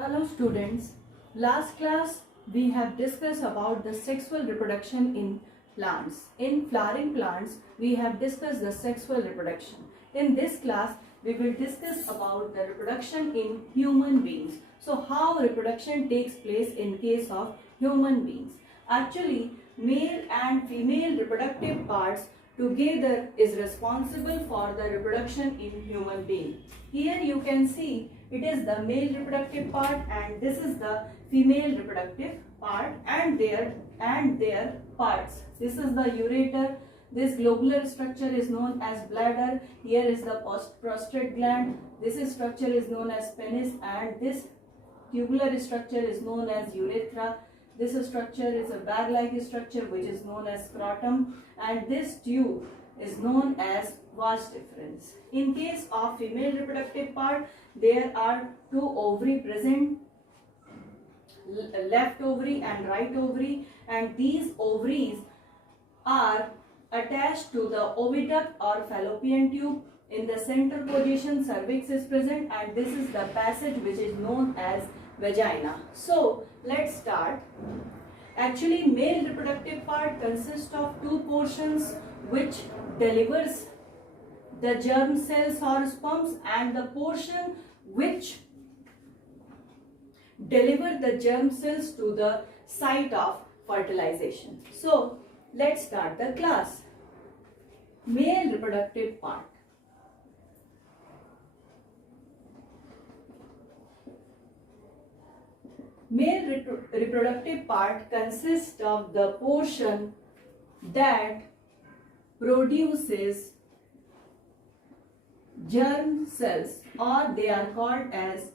Hello students, last class we have discussed about the sexual reproduction in plants. In flowering plants we have discussed the sexual reproduction. In this class we will discuss about the reproduction in human beings. So how reproduction takes place in case of human beings. Actually male and female reproductive parts together is responsible for the reproduction in human being. Here you can see it is the male reproductive part and this is the female reproductive part and their parts. This is the ureter. This globular structure is known as bladder. Here is the prostate gland. This structure is known as penis and this tubular structure is known as urethra. This structure is a bag-like structure which is known as scrotum and this tube is known as vas deferens. In case of female reproductive part, there are two ovary present, left ovary and right ovary, and these ovaries are attached to the oviduct or fallopian tube. In the central position cervix is present and this is the passage which is known as vagina. So let's start. Actually male reproductive part consists of two portions which delivers the germ cells or sperms and the portion which deliver the germ cells to the site of fertilization. So let's start the class. Male reproductive part. Male reproductive part consists of the portion that produces germ cells or they are called as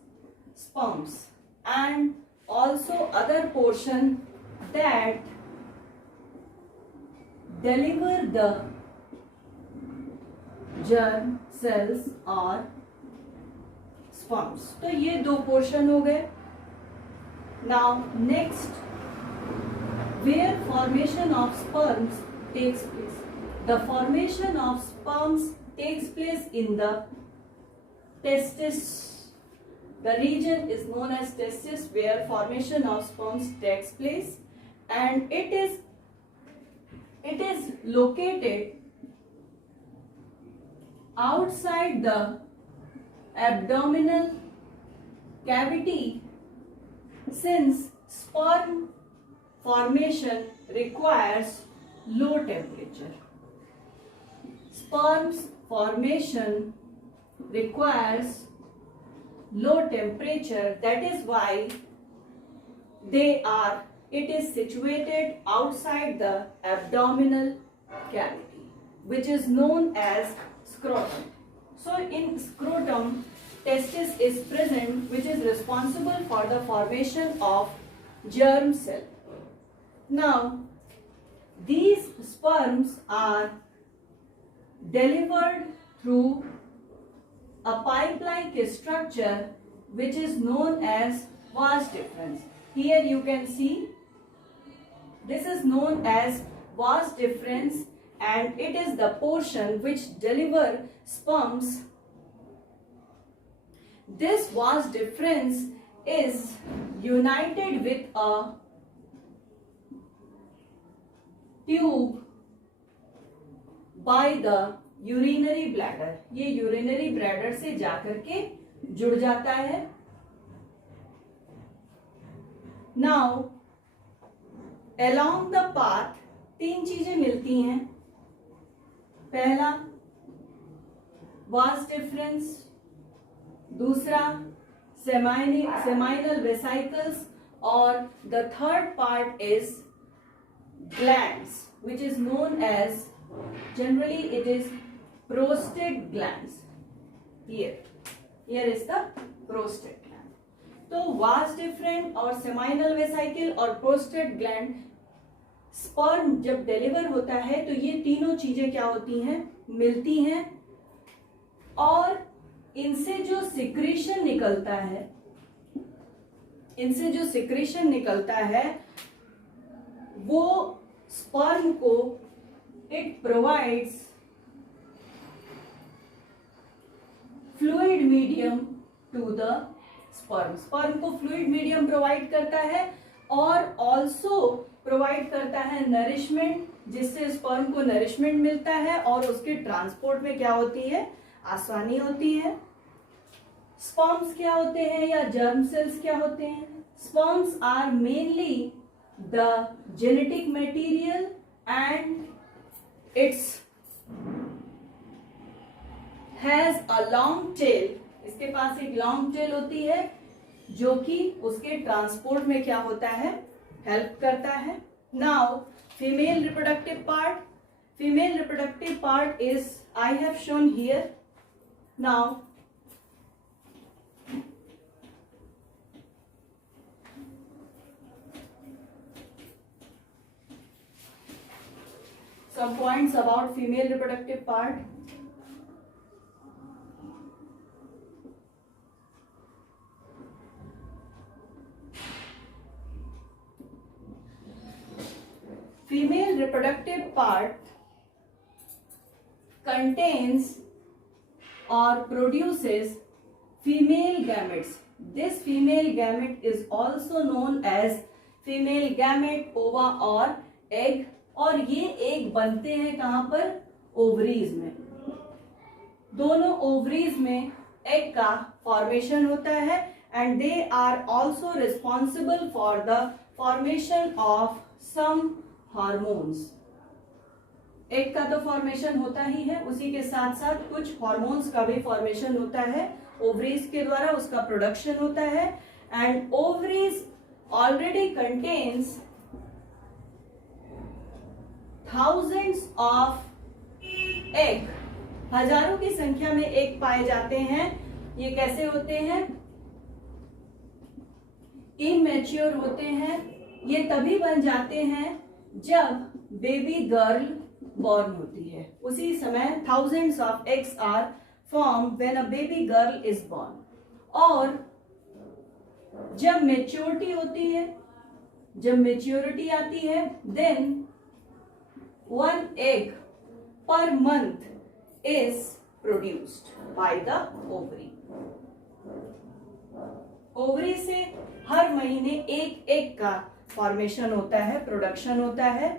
sperms, and also other portion that deliver the germ cells or sperms. तो ये दो portion हो गए. Now next, where formation of sperms takes place. The formation of sperms takes place in the testis. The region is known as testis where formation of sperms takes place and it is located outside the abdominal cavity. Since sperm formation requires low temperature. Sperms formation requires low temperature. That is why it is situated outside the abdominal cavity, which is known as scrotum. So in scrotum, testis is present, which is responsible for the formation of germ cell. Now, these sperms are delivered through a pipe-like structure which is known as vas deferens. Here you can see this is known as vas deferens and it is the portion which delivers sperms. This vas deferens is united with a tube by the urinary bladder. ये urinary bladder से जाकर के जुड़ जाता है. Now along the path तीन चीजें मिलती हैं. पहला vas deferens, दूसरा seminal vesicles और the third part is glands which is known as, generally it is prostate glands. Here is the prostate gland. तो vas deferens और seminal vesicle और prostate gland स्पर्म जब डिलीवर होता है तो ये तीनों चीजें क्या होती हैं, मिलती हैं और इनसे जो सिक्रीशन निकलता है वो स्पर्म को it provides fluid medium to the sperm. Sperm को फ्लूइड मीडियम प्रोवाइड करता है और ऑल्सो प्रोवाइड करता है नरिशमेंट, जिससे स्पर्म को नरिशमेंट मिलता है और उसके ट्रांसपोर्ट में क्या होती है, आसानी होती है। स्पर्म्स क्या होते हैं या जर्म सेल्स क्या होते हैं? Sperms are mainly the genetic material and its has a long tail. इसके पास एक लॉन्ग टेल होती है जो कि उसके ट्रांसपोर्ट में क्या होता है, हेल्प करता है। Now female reproductive part, female reproductive part is I have shown here. Now some points about female reproductive part. Female reproductive part contains or produces female gametes. This female gamete is also known as female gamete, ova or egg. और ये egg बनते हैं कहां पर, ovaries में। दोनों ovaries में egg का फॉर्मेशन होता है and they are also responsible for the formation of some hormones. Egg का तो फॉर्मेशन होता ही है, उसी के साथ साथ कुछ हार्मोन्स का भी फॉर्मेशन होता है ओवरीज के द्वारा, उसका प्रोडक्शन होता है। And ovaries already contains thousands of egg, हजारों की संख्या में एग पाए जाते हैं। ये कैसे होते हैं, इमैच्योर होते हैं। ये तभी बन जाते हैं जब बेबी गर्ल बॉर्न होती है, उसी समय thousands of eggs are formed when a baby girl is born। और जब मेच्योरिटी होती है, जब मेच्योरिटी आती है, then 1 egg per month is produced by the ovary। Ovary से हर महीने एक एग का फॉर्मेशन होता है, प्रोडक्शन होता है।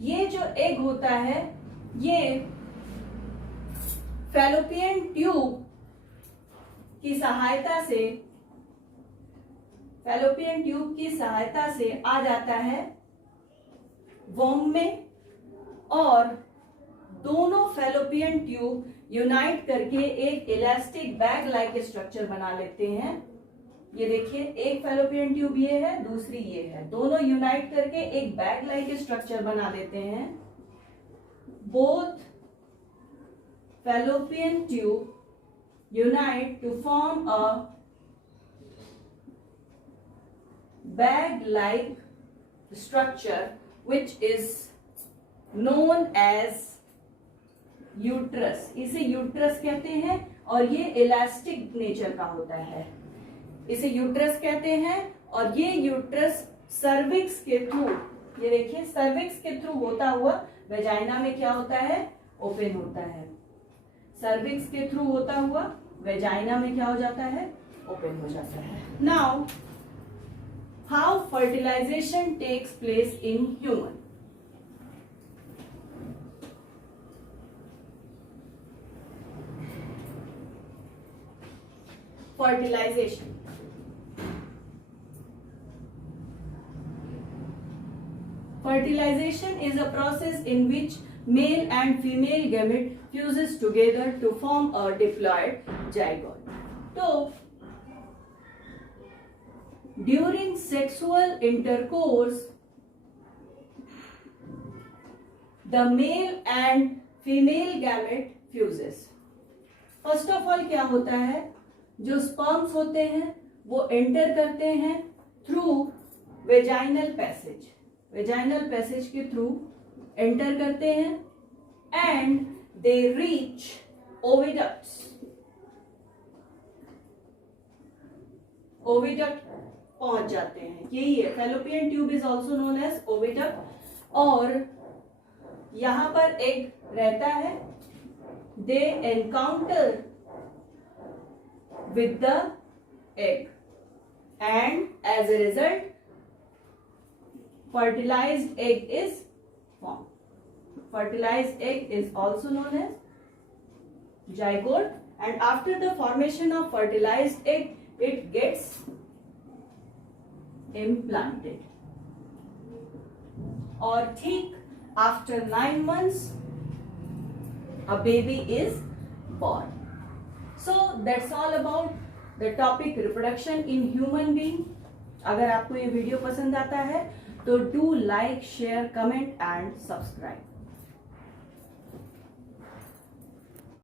ये जो एग होता है ये फैलोपियन ट्यूब की सहायता से, फैलोपियन ट्यूब की सहायता से आ जाता है वोम में, और दोनों फैलोपियन ट्यूब यूनाइट करके एक इलास्टिक बैग लाइक स्ट्रक्चर बना लेते हैं। ये देखिए, एक फैलोपियन ट्यूब ये है, दूसरी ये है, दोनों यूनाइट करके एक बैग लाइक स्ट्रक्चर बना देते हैं। Both fallopian tube unite to form a bag like structure which is known as uterus. इसे यूट्रस कहते हैं और ये इलास्टिक नेचर का होता है, इसे यूट्रस कहते हैं। और ये यूट्रस सर्विक्स के थ्रू, ये देखिए सर्विक्स के थ्रू होता हुआ वेजाइना में क्या होता है, ओपन होता है। सर्विक्स के थ्रू होता हुआ वेजाइना में क्या हो जाता है, ओपन हो जाता है। Now how fertilization takes place in human। Fertilization, fertilization is a process in which male and female gamete fuses together to form a diploid zygote। तो during sexual intercourse the male and female gamete fuses। First of all क्या होता है, जो sperms होते हैं वो enter करते हैं through vaginal passage, vaginal passage के थ्रू एंटर करते हैं and they reach oviducts. Oviduct पहुंच जाते हैं, यही है fallopian tube is also known as oviduct. और यहां पर एग रहता है, they encounter with the egg, and as a result fertilized egg is formed. Fertilized egg is also known as zygote, and after the formation of fertilized egg it gets implanted. और ठीक after 9 months a baby is born. So that's all about the topic reproduction in human being. अगर आपको ये video पसंद आता है तो do like, share, comment and subscribe.